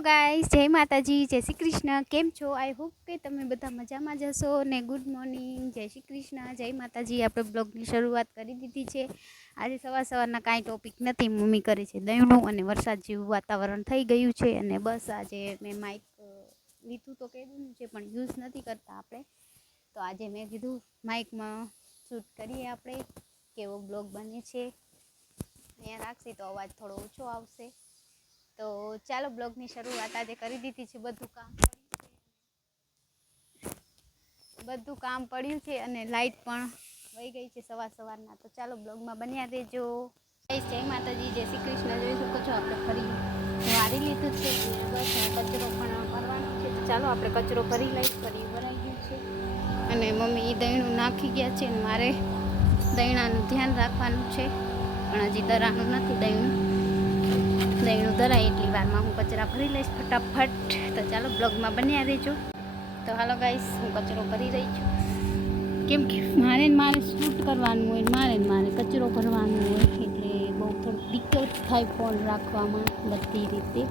Guys, જય માતાજી, જય શ્રી કૃષ્ણ. કેમ છો? આઈ હોપ કે તમે બધા મજામાં જ હશો ને ગુડ મોર્નિંગ, જય શ્રી કૃષ્ણ, જય માતાજી. આપણે બ્લોગની શરૂઆત કરી દીધી છે. આજે સવારના કાંઈ ટોપિક નથી, મમ્મી કરે છે દહીંનું અને વરસાદ જેવું વાતાવરણ થઈ ગયું છે. અને બસ આજે મેં માઇક લીધું તો કીધું છે પણ યુઝ નથી કરતા આપણે, તો આજે મેં કીધું માઇકમાં શૂટ કરીએ આપણે, કેવો બ્લોગ બને છે. અહીંયા રાખશે તો અવાજ થોડો ઓછો આવશે. તો ચાલો બ્લોગની શરૂઆત આજે કરી દીધી છે. બધું કામ પડ્યું છે અને લાઇટ પણ વહી ગઈ છે સવારના. તો ચાલો બ્લોગમાં બન્યા દેજો. જય માતાજી, જય શ્રી કૃષ્ણ. જોઈ શકો છો આપણે ફરી વારી લીધું છે. બસ કચરો પણ ભરવાનો છે. તો ચાલો આપણે કચરો ભરી લઈ. ફરી ભરાઈ ગયું છે અને મમ્મી દહીંનું નાખી ગયા છે. મારે દહીંણાનું ધ્યાન રાખવાનું છે પણ હજી દરાનું નથી. દહીંનું દરાય એટલી વારમાં હું કચરા ભરી લઈશ ફટાફટ. તો ચાલો બ્લોગમાં બન્યા રહેજો. તો હાલો ગાઈસ, હું કચરો ભરી રહી છું કેમ કે મારે શૂટ કરવાનું હોય, મારે કચરો ભરવાનું હોય એટલે બહુ થોડું દિક્કત થાય ફોન રાખવામાં બધી રીતે.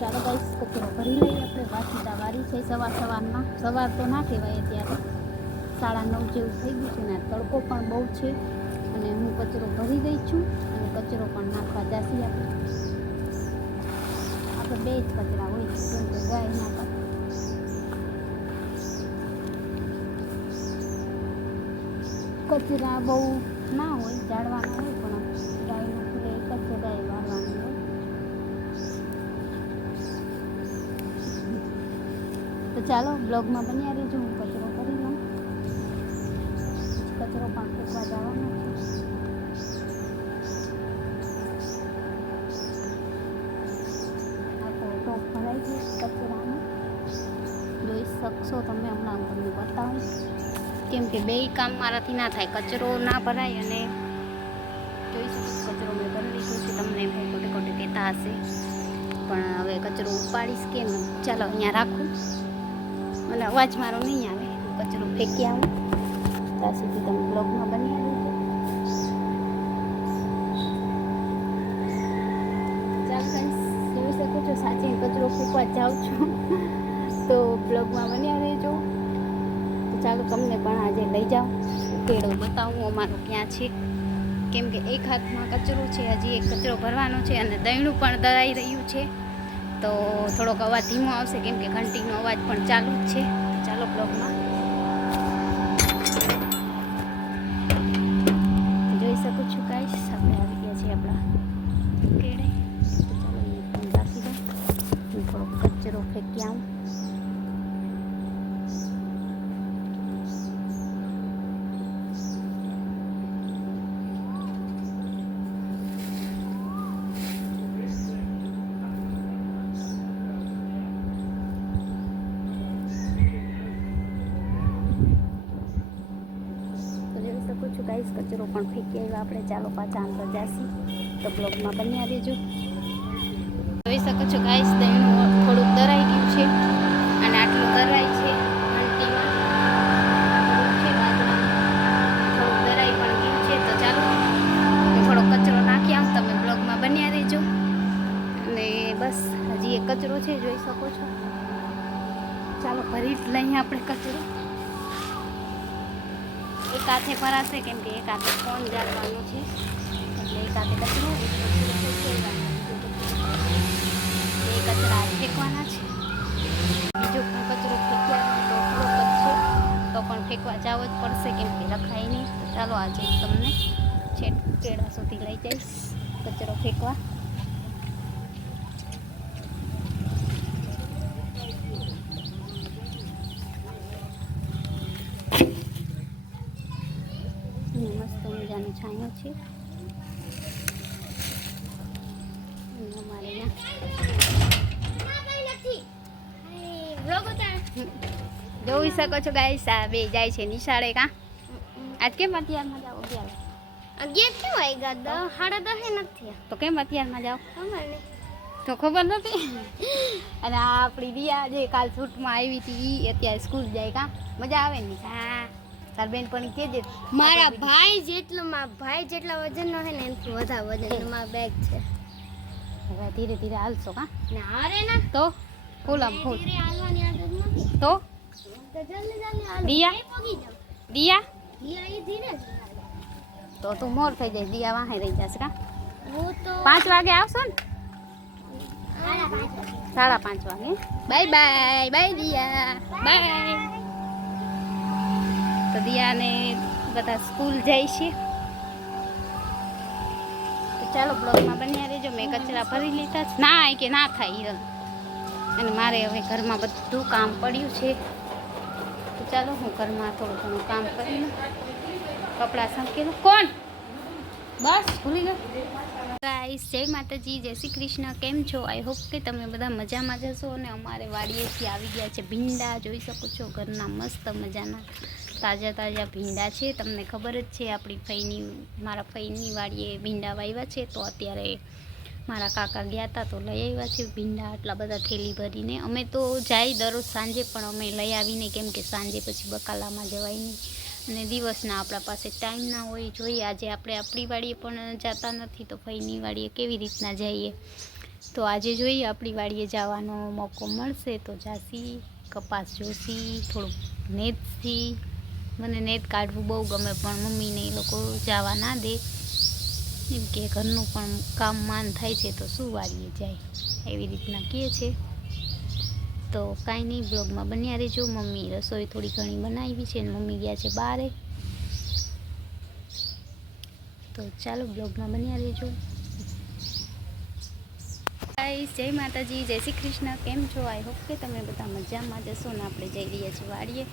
ચાલો ગાઈસ, કચરો ભરી લઈએ આપણે. વાસીદા વારી છે સવારમાં. સવાર તો ના કહેવાય, અત્યારે 9:30 જેવું થઈ ગયું છે ને તડકો પણ બહુ છે. અને હું કચરો ભરી રહી છું અને કચરો પણ નાખવા જશે. આપણે બે જ કચરા હોય છે કેમ કે ગાયના કચરા બહુ ના હોય, ઝાડવાના હોય પણ ગાયનું એટલે એક જ જગ્યાએ વાળવાનું હોય. તો ચાલો બ્લોગમાં બન્યા રહેજો. હું કચરો કરી લઉં. કચરો પણ ફેંકવા જવાનો છે. ભરાઈ ગયું કચરામાં, જોઈ શકશો તમે. હમણાં હું તમને બતાવું કેમ કે બે કામ મારાથી ના થાય. કચરો ના ભરાય અને જોઈ શકશો કચરો મેં ભરી લીધો છે. તમને ખોટે કહેતા હશે પણ હવે કચરો ઉપાડીશ કેમ. ચાલો અહીંયા રાખું અને અવાજ મારો નહીં આવે. હું કચરો ફેંકી આવું ત્યાં સુધી તમે બ્લોગમાં બની રહેજો. સાચી કચરો ફેંકવા જાઉં છું તો બ્લોગમાં બન્યા રહેજો. તો ચાલો તમને પણ આજે લઈ જાઉં, ઉકેડો બતાવું અમારો ક્યાં છે. કેમ કે એક હાથમાં કચરો છે, હજી એક કચરો ભરવાનો છે અને દહીંનું પણ દળાઈ રહ્યું છે. તો થોડોક અવાજ ધીમો આવશે કેમ કે ઘંટીનો અવાજ પણ ચાલુ જ છે. ચાલો બ્લોગમાં જોઈ શકું છું. ગાઈસ, આપણે આવી ગયા છીએ આપણા ઉકેડે. થોડો કચરો ફેંકી આવું. તો જોઈ શકું છું ગાઈસ, કચરો પણ ફેંકી આવ્યો આપણે. ચાલો પાછા અંદર જાસી. તો બ્લોગમાં બન્યા રહેજો. જોઈ શકો છો ગાઈસ, દહીંનું થોડુંક દરાઈ ગયું છે અને આટલું દરાઈ છે ઘંટીમાં થોડુંક દરાઈ પણ ગયું છે. તો ચાલો હું થોડો કચરો નાખી આવું, તમે બ્લોગમાં બન્યા રહેજો. અને બસ હજી એક કચરો છે, જોઈ શકો છો. ચાલો ભરી જ લઈએ આપણે કચરો. એક હાથે ભરાશે કેમ કે એક હાથે ફોન જાળવાનો છે એટલે એક હાથે કચરો કચરા ફેંકવાના છે. બીજો પણ કચરો ફેંક્યા તો થોડોક જ છે તો પણ ફેંકવા જવો જ પડશે કેમ કે રખાય નહીં. તો ચાલો આજે તમને છેક કેળા સુધી લઈ જઈશ કચરો ફેંકવા. મસ્ત મજાનો છાંયો છે અમારે જોઈ શકો છો ગાઈસ. આ બે જાય છે નિશાળે. કાં આજ કેમ અત્યારમાં જાઓ? 11 કેમ વાગ્યા? 10:30 નથી તો કેમ અત્યારમાં જાઓ? ખબર નહીં. તો ખબર નથી. અને આ આપણી રિયા જે કાલ શૂટમાં આવી હતી એ અત્યારે સ્કૂલ જાય. કાં મજા આવે ને? હા, તાર બેન પણ કેજે મારા ભાઈ જેટલા વજનનો છે ને એનાથી વધારે વજનનો મારો બેગ છે. હવે ધીરે ધીરે હાલશો કા ના રે ના તો ફૂલ આમ ફૂલ ધીરે હાલવાની આદત નથી તો તો જલ્દી જલ્દી હાલો દિયા? એ પગી જાવ દિયા દિયા એ ધીરે જ હાલે. તો તું મોર થઈ જાય દિયા વાહે રહી જશે કા હું તો 5 વાગે આવશો ને 5:30 વાગે bye bye bye Diya bye તો દિયાને બધા સ્કૂલ જાય છે તો ચાલો બ્લોગમાં બન્યા રહેજો મેં કચરા ભરી લીધા છે ના કે ના થાય હિરલ અને મારે હવે ઘરમાં બધું કામ પડ્યું છે તો ચાલો હું ઘરમાં થોડું ઘણું કામ કરી લઉં કપડાં સંકેલું કોણ બસ ભૂલી ગયો ગાઈસ જય માતાજી જય શ્રી કૃષ્ણ કેમ છો આઈ હોપ કે તમે બધા મજામાં જશો અને અમારે વાડીએથી આવી ગયા છે ભીંડા જોઈ શકો છો ઘરના મસ્ત મજાના તાજા તાજા ભીંડા છે તમને ખબર જ છે આપણી ફઈની મારા ફઈની વાડીએ ભીંડા વાવ્યા છે તો અત્યારે મારા કાકા ગયા હતા તો લઈ આવ્યા છે ભીંડા આટલા બધા થેલી ભરીને અમે તો જાય દરરોજ સાંજે પણ અમે લઈ આવીને કેમ કે સાંજે પછી બકાલામાં જવાય નહીં અને દિવસના આપણા પાસે ટાઈમ ના હોય જોઈએ આજે આપણે આપણી વાડીએ પણ જતા નથી તો ફઈની વાડીએ કેવી રીતના જઈએ તો આજે જોઈએ આપણી વાડીએ જવાનો મોકો મળશે તો જાસી કપાસ જોશી થોડુંક નેતથી મને નેત કાઢવું બહુ ગમે પણ મમ્મીને એ લોકો જવા ના દે એમ કે ઘરનું પણ કામ માન થાય છે તો શું વાડીએ જાય એવી રીતના કહે છે તો કાંઈ નહીં બ્લોગમાં બન્યા રહેજો મમ્મી રસોઈ થોડી ઘણી બનાવી છે અને મમ્મી ગયા છે બહારે તો ચાલો બ્લોગમાં બન્યા રહેજો ગાઈસ જય માતાજી જય શ્રી કૃષ્ણ કેમ છો આઈ હોપ કે તમે બધા મજામાં જશો ને આપણે જઈ રહ્યા છીએ વાડીએ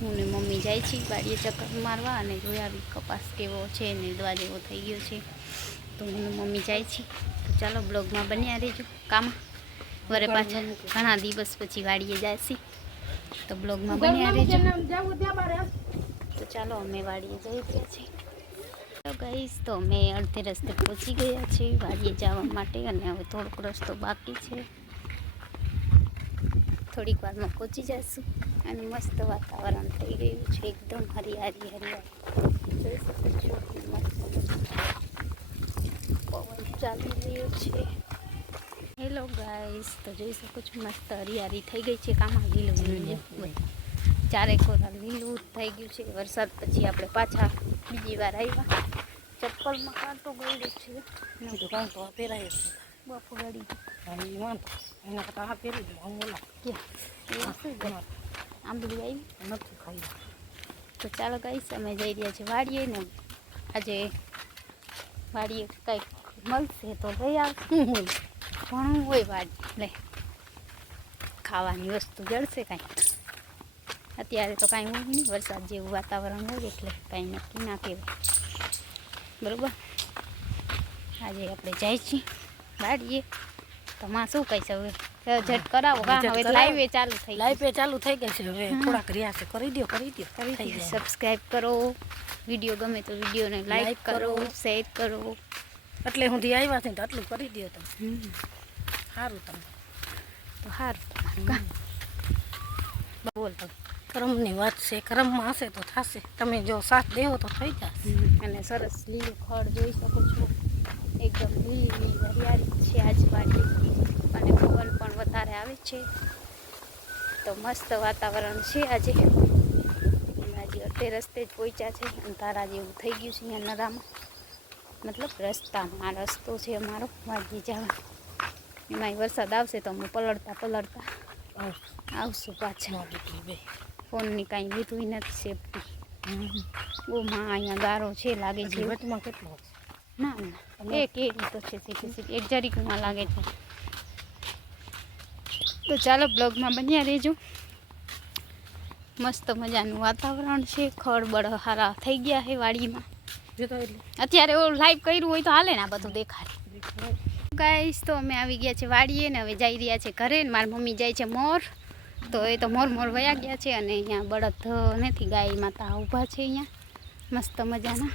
હું ને મમ્મી જાય છે વાડીએ ચક્કર મારવા અને જોયા બી કપાસ કેવો છે ને દવા જેવો થઈ ગયો છે તો હું ને મમ્મી જાય છે તો ચાલો બ્લોગમાં બન્યા રહેજો કામ વરે પાછા ઘણા દિવસ પછી વાડીએ જાય છે તો બ્લોગમાં બન્યા રહેજો તો ચાલો અમે વાડીએ જઈ રહ્યા છીએ તો ગઈશ તો અમે અડધે રસ્તે પહોંચી ગયા છીએ વાડીએ જવા માટે અને હવે થોડોક રસ્તો બાકી છે થોડીક વારમાં પહોંચી જઈશું અને મસ્ત વાતાવરણ થઈ ગયું છે એકદમ હરિયાળી હરિયાળી જોઈ શકો છો મસ્ત પવન ચાલી રહ્યો છે હેલો ગાઈસ તો જોઈ શકો છો મસ્ત હરિયાળી થઈ ગઈ છે કામાં લીલું લીલું ચારે કોરા લીલું થઈ ગયું છે વરસાદ પછી આપણે પાછા બીજી વાર આવ્યા ચપ્પલમાં કાંટો ગળ્યો છે કાંટો પહેરાયો બફો ગળી એના કરતાં આ પહેરી દઉં ઓલા ક્યાં આંબલી આવી નથી ખાઈ તો ચાલો ગાઈસ અમે જઈ રહ્યા છીએ વાડીએ ને આજે વાડીએ કંઈક મળશે તો લઈ આવશું ઘણું હોય વાડી લે ખાવાની વસ્તુ જળશે કાંઈ અત્યારે તો કાંઈ હોય નહીં વરસાદ જેવું વાતાવરણ હોય એટલે કાંઈ નક્કી ના કહેવાય બરાબર આજે આપણે જાય છીએ વાડીએ તમારે શું કહીશ હવે ઝટ કરાવો હવે લાઈવ ચાલુ થઈ લાઈવ ચાલુ થઈ ગઈ છે હવે થોડાક રહ્યા છે કરી દો સબસ્ક્રાઈબ કરો વિડીયો ગમે તો વિડીયોને લાઈક કરો શેર કરો એટલે હું આવ્યા છે તો આટલું કરી દો તમે સારું તમે તો સારું બોલ કર્મની વાત છે કર્મમાં હશે તો થશે તમે જો સાથ દેવો તો થઈ જશે અને સરસ લીલું ખડ જોઈ શકો છો એકદમ લીલી હરિયાળી છે આજ વાડી અને પવન પણ વધારે આવે છે તો મસ્ત વાતાવરણ છે આજે આજે અડધે રસ્તે જ પહોંચ્યા છે અંધારા જેવું થઈ ગયું છે અહીંયા નરામાં મતલબ રસ્તામાં આ રસ્તો છે અમારો વાડી જવા એમાંય વરસાદ આવશે તો અમે પલળતા આવશું પાછા ફોનની કાંઈ લીધું નથી સેફટી ઓમાં અહીંયા ગારો છે લાગે છે વચમાં કેટલો ના ના એક તો છે સીધી એક જરીકમાં લાગે છે તો ચાલો બ્લોગમાં બન્યા રહેજો મસ્ત મજાનું વાતાવરણ છે ખળબળ હારા થઈ ગયા છે વાડીમાં અત્યારે લાઈવ કર્યું હોય તો હાલે ને આ બધું દેખાય ગાઈસ તો અમે આવી ગયા છે વાડીએ ને હવે જઈ રહ્યા છે ઘરે ને મારી મમ્મી જાય છે મોર તો એ તો મોર વયા ગયા છે અને અહીંયા બળદ નથી ગાય માતા ઊભા છે અહીંયા મસ્ત મજાના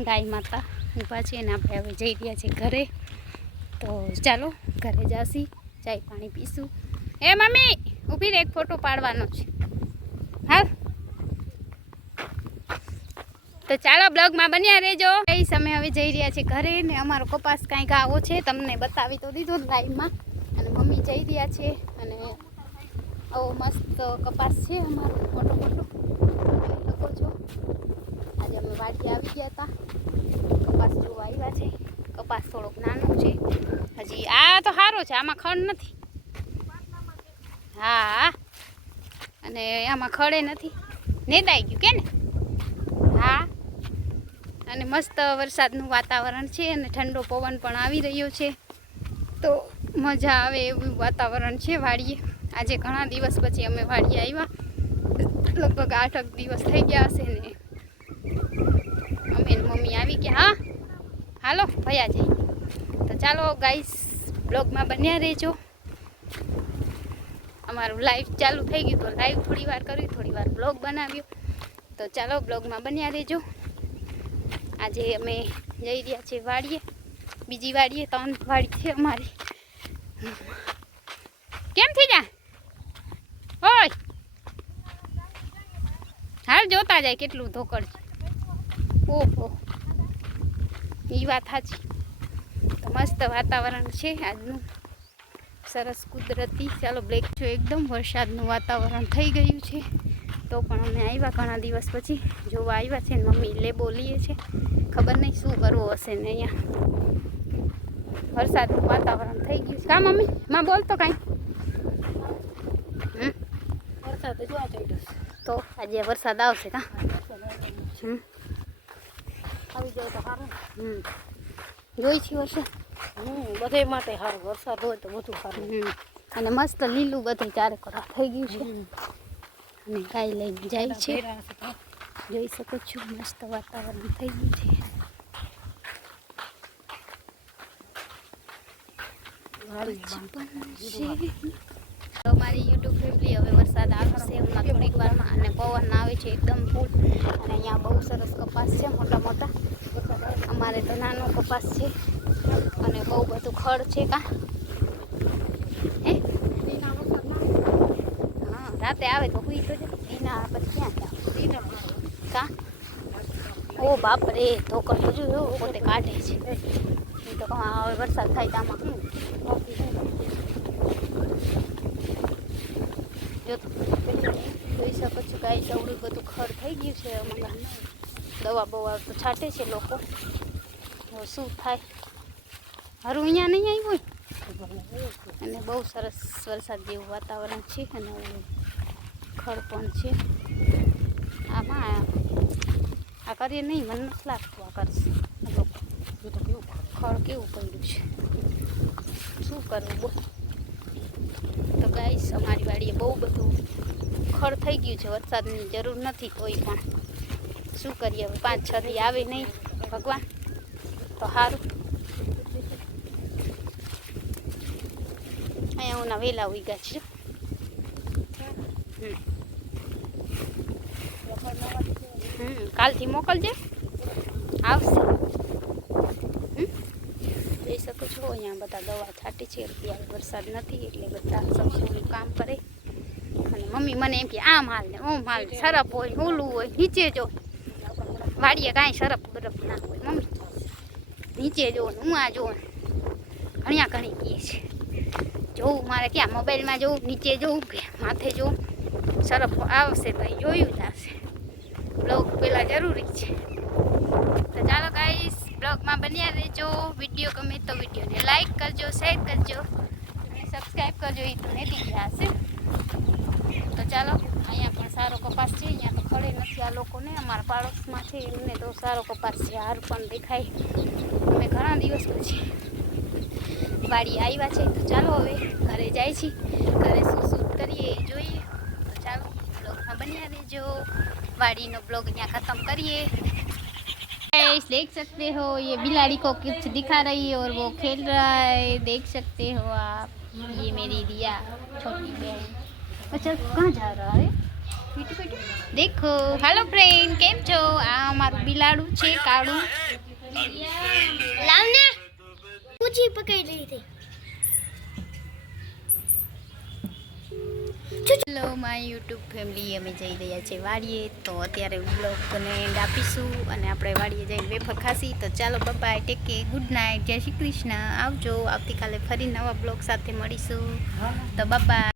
ગાય માતા ઊભા છે અને આપણે હવે જઈ રહ્યા છીએ ઘરે તો ચાલો ઘરે જાસી ચાય પાણી પીશું એ મમ્મી ઊભી રહે એક ફોટો પાડવાનો છે હા તો ચાલો બ્લોગમાં બન્યા રહેજો. એ સમય હવે જઈ રહ્યા છે ઘરે ને અમારો કપાસ કાંઈક આવો છે, તમને બતાવી તો દીધો લાઈવમાં. અને મમ્મી જઈ રહ્યા છે અને આવો મસ્ત કપાસ છે અમારો મોટો મોટો જોઈ શકો છો. આજે અમે વાડી આવી ગયા હતા, કપાસ જોવા આવ્યા છે. કપાસ થોડોક નાનો છે હજી. આ તો સારો છે, આમાં ખડ નથી. હા અને આમાં ખડે નથી, નેદાઈ ગયું કે ને. હા અને મસ્ત વરસાદનું વાતાવરણ છે અને ઠંડો પવન પણ આવી રહ્યો છે, તો મજા આવે એવું વાતાવરણ છે વાડીએ. આજે ઘણા દિવસ પછી અમે વાડીએ આવ્યા, લગભગ 8 દિવસ થઈ ગયા હશે ને. અમે મમ્મી આવી ગયા. હા હાલો ભયા જઈ. તો ચાલો ગાઈસ બ્લોગમાં બન્યા રહેજો. અમારું લાઈવ ચાલુ થઈ ગયું તો લાઈવ થોડી વાર કર્યું, થોડી વાર બ્લોગ બનાવ્યો. તો ચાલો બ્લોગમાં બન્યા રહેજો. આજે અમે જઈ રહ્યા છીએ વાડીએ, બીજી વાડીએ. 3 વાડી છે અમારી. કેમ થઈ જા ઓય હાલ જોતા જાય કેટલું ધોકડ છે. ઓહો એ વાત સાચી. તો મસ્ત વાતાવરણ છે આજનું, સરસ કુદરતી. ચાલો બ્લેક છો એકદમ વરસાદનું વાતાવરણ થઈ ગયું છે, તો પણ અમે આવ્યા ઘણા દિવસ પછી જોવા આવ્યા છે ને. મમ્મી લેબો લીએ છે, ખબર નહીં શું કરવું હશે ને. અહીંયા વરસાદનું વાતાવરણ થઈ ગયું છે. કા મમ્મી માં બોલતો કાંઈ. વરસાદ જોવા ચડ્યો તો આજે વરસાદ આવશે કા. આવી જાય તો સારું. જોઈ છે વરસાદ. બધે માટે સારું, વરસાદ હોય તો બધું સારું. અને મસ્ત લીલું બધે ચારે કોરા થઈ ગયું છે. અને ગાય લઈને જાય છે, જોઈ શકો છો. મસ્ત વાતાવરણ થઈ ગયું છે. અમારી યુટ્યુબ ફેમિલી હવે વરસાદ આવશે હમણાં થોડીક વારમાં, અને પવન આવે છે એકદમ ફૂલ. અને અહીંયા બહુ સરસ કપાસ છે, મોટા મોટા. અમારે તો નાનો કપાસ છે અને બહુ બધું ખડ છે. કા હે હા રાતે આવે તો હુઈ તો દીના પછી ક્યાં જાવ કા. ઓ બાપરે ધોકર હજુ પોતે કાઢે છે. એ તો હવે વરસાદ થાય તો આમાં જો જોઈ શકો છો ગાય. દવડું બધું ખડ થઈ ગયું છે. અમારા દવા બવા તો છાંટે છે લોકો. હવે શું થાય હારું અહીંયા નહીં આવ્યું હોય. અને બહુ સરસ વરસાદ જેવું વાતાવરણ છે અને ખડ પણ છે. આમાં આ કરીએ નહીં, મને નથી લાગતું આ કરશે. ખડ કેવું પડ્યું છે, શું કરવું બોલ. તો ગાઈસ અમારી વાડીએ બહુ બધું ખડ થઈ ગયું છે. વરસાદની જરૂર નથી કોઈ પણ. શું કરીએ હવે, 5-6 દી આવે નહીં ભગવાન તો સારું. અહીંયા ઉના વેલા ઉગ્યા છે. કાલથી મોકલજે, આવશે. જોઈ શકો છો અહીંયા બધા દવા છાંટી છે. અત્યારે વરસાદ નથી એટલે બધા સૌનું કામ કરે. અને મમ્મી મને એમ કે આમ હાલ ને ઓમ હાલ, સરપ હોય ઓલું હોય. નીચે જો વાડીએ કાંઈ સરપ બરફ ના હોય મમ્મી. નીચે જો ને હું આ જોઉં ઘણ્યા ઘણી કીએ છે. જોવું મારે ક્યાં મોબાઈલમાં જોવું, નીચે જોવું કે માથે જોવું. સરપ આવશે તો એ જોયું જ આવશે. બ્લોગ પહેલાં જરૂરી છે. તો ચાલો ગાઈસ બ્લોગમાં બન્યા રહેજો. વિડીયો ગમે તો વિડીયોને લાઈક કરજો, શેર કરજો અને સબસ્ક્રાઈબ કરજો. એ તો નેતી ગયા હશે. તો ચાલો અહીંયા પણ સારો કપાસ છે. અહીંયા તો ખડે નથી આ લોકોને, અમારા પાડોશમાં છે એમને તો સારો કપાસ છે. હાર પણ દેખાય. અમે ઘણા દિવસ પછી વાડી આવ્યા છે. તો ચાલો હવે ઘરે જાય છે. ઘરે શું કરીએ એ જોઈએ. તો ચાલો બ્લોગમાં બન્યા રહેજો. वाड़ी नो ब्लॉग यहाँ खत्म करिए। देख सकते हो ये बिलाड़ी को कुछ दिखा रही है और वो खेल रहा है, देख सकते हो आप। ये मेरी रिया छोटी बहन। अच्छा कहाँ जा रहा है पीटू पीटू देखो। हेलो फ्रेंड केम छो? आ हमारू बिलाड़ू छे काड़ू। लावने पूछी पकड़ रही थी। હેલો માય યુટ્યુબ ફેમિલી, અમે જઈ રહ્યા છીએ વાડીએ. તો અત્યારે બ્લોગને એન્ડ આપીશું અને આપણે વાડીએ જઈને વેફર ખાસી. તો ચાલો બાય, ટેક કે, ગુડ નાઇટ, જય શ્રી કૃષ્ણ. આવજો. આવતીકાલે ફરી નવા બ્લોગ સાથે મળીશું. તો બાય.